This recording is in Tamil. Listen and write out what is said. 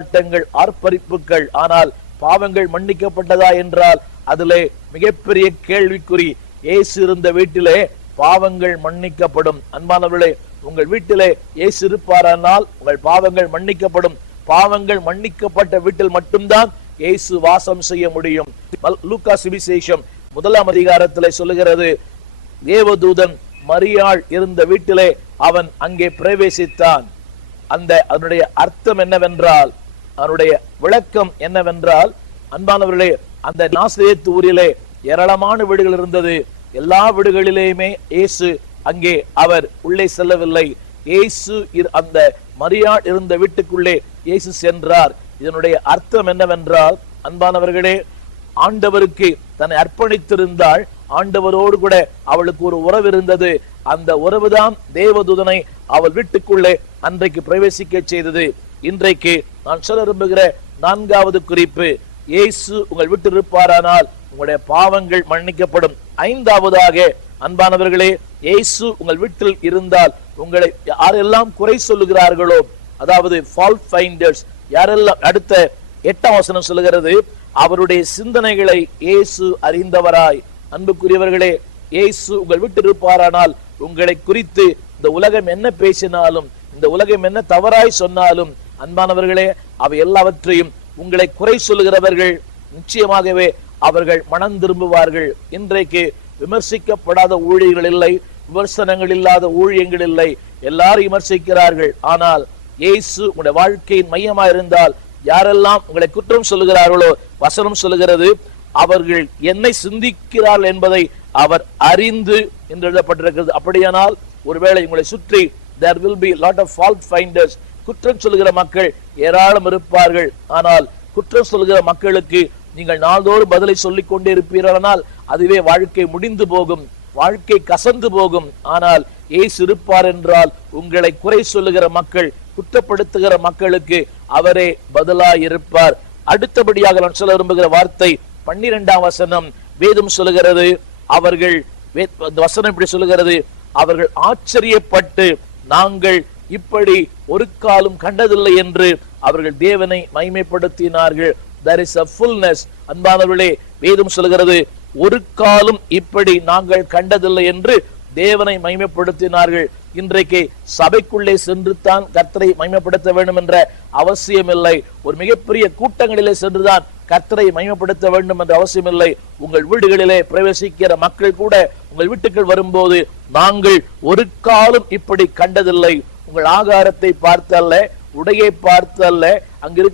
ஆர்ப்பரிப்புகள். ஆனால் பாவங்கள் மன்னிக்கப்பட்டதா என்றால் அதிலே மிகப்பெரிய கேள்விக்குறி. இயேசு இருந்த வீட்டிலே பாவங்கள் மன்னிக்கப்படும். அன்பானவர்களே, உங்கள் வீட்டிலே இயேசு இருப்பாரானால் உங்கள் பாவங்கள் மன்னிக்கப்படும். பாவங்கள் மன்னிக்கப்பட்ட வீட்டில் மட்டும்தான் இயேசு வாசம் செய்ய முடியும். லூக்கா சுவிசேஷம் 1ஆம் அதிகாரத்திலே சொல்லுகிறது, தேவதூதன் மரியாள் இருந்த வீட்டிலே அவன் அங்கே பிரவேசித்தான். அதனுடைய அர்த்தம் என்னவென்றால், அதனுடைய விளக்கம் என்னவென்றால், அன்பானவர்களே, அந்த நாசரேத்து ஊரிலே ஏராளமான வீடுகள் இருந்தது. எல்லா வீடுகளிலேயுமே இயேசு அங்கே அவர் உள்ளே செல்லவில்லை. இயேசு அந்த மரியாள் இருந்த வீட்டுக்குள்ளே இயேசு சென்றார். இதனுடைய அர்த்தம் என்னவென்றால், அன்பானவர்களே, ஆண்டவருக்கு தன்னை அர்ப்பணித்திருந்தாள். ஆண்டவரோடு கூட அவளுக்கு ஒரு உறவு இருந்தது. அந்த உறவுதான் தேவதூதனை அவள் வீட்டுக்குள்ளே அன்றைக்கு பிரவேசிக்க செய்தது. இன்றைக்கு நான் சொல்ல விரும்புகிற 4வது குறிப்பு, இயேசு உங்கள் வீட்டில் இருப்பாரானால் உங்களுடைய பாவங்கள் மன்னிக்கப்படும். 5வதாக, அன்பானவர்களே, இயேசு உங்கள் வீட்டில் இருந்தால் உங்களை யாரெல்லாம் குறை சொல்லுகிறார்களோ, அதாவது ஃபால்ட் ஃபைண்டர்ஸ் யாரெல்லாம், அடுத்த 8ஆம் வசனம் சொல்லுகிறது, அவருடைய சிந்தனைகளை இயேசு அறிந்தவராய். அன்புக்குரியவர்களே, இயேசு உங்கள் வீட்டில் இருப்பாரானால் உங்களை குறித்து இந்த உலகம் என்ன பேசினாலும், இந்த உலகம் என்ன தவறாய் சொன்னாலும், அன்பானவர்களே, அவை எல்லாவற்றையும் உங்களை குறை சொல்லுகிறவர்கள் நிச்சயமாகவே அவர்கள் மனம் திரும்புவார்கள். இன்றைக்கு விமர்சிக்கப்படாத ஊழியர்கள் இல்லை, விமர்சனங்கள் இல்லாத ஊழியங்கள் இல்லை. எல்லாரும் விமர்சிக்கிறார்கள். ஆனால் இயேசு உங்களுடைய வாழ்க்கையின் மையமாக இருந்தால் யாரெல்லாம் உங்களை குற்றம் சொல்லுகிறார்களோ, வசனம் சொல்லுகிறது, அவர்கள் என்னை சிந்திக்கிறார்கள் என்பதை அவர் அறிந்து என்று எழுதப்பட்டிருக்கிறது. அப்படியானால் ஒருவேளை உங்களை சுற்றி there will be lot of fault finders, குற்றம் சொல்லுகிற மக்கள் ஏராளம் இருப்பார்கள். ஆனால் குற்றம் சொல்லுகிற மக்களுக்கு நீங்கள் நாள்தோறும் பதிலை சொல்லிக் கொண்டே இருப்பீர்களானால் அதுவே வாழ்க்கை முடிந்து போகும், வாழ்க்கை கசந்து போகும். ஆனால் இயேசு இருப்பார் என்றால் உங்களை குறை சொல்லுகிற மக்கள், குற்றப்படுத்துகிற மக்களுக்கு அவரே பதிலாய் இருப்பார். அடுத்தபடியாக நான் சொல்ல விரும்புகிற வார்த்தை 12ஆம் வசனம். வேதம் சொல்லுகிறது, அவர்கள் வசனம் இப்படி சொல்லுகிறது, அவர்கள் ஆச்சரியப்பட்டு நாங்கள் இப்படி ஒரு காலம் கண்டதில்லை என்று அவர்கள் தேவனை மகிமைப்படுத்தினார்கள். there is a fullness. அன்பானவர்களே, வேதம் சொல்லுகிறது, ஒரு காலம் இப்படி நாங்கள் கண்டதில்லை என்று தேவனை மகிமைப்படுத்தினார்கள். இன்றைக்கு சபைக்குள்ளே சென்று தான் கர்த்தரை மகிமைப்படுத்த வேண்டும் என்ற அவசியம் இல்லை. ஒரு மிகப்பெரிய கூட்டங்களிலே சென்றுதான் கர்த்தரை மகிமைப்படுத்த வேண்டும் என்ற அவசியம் இல்லை. உங்கள் வீடுகளிலே பிரவேசிக்கிற மக்கள் கூட உங்கள் வீட்டுக்குள் வரும்போது, நாங்கள் ஒரு காலம் இப்படி கண்டதில்லை. உங்கள் ஆகாரத்தை பார்த்தல்ல, உடையை பார்த்தல்ல, அங்கிருக்க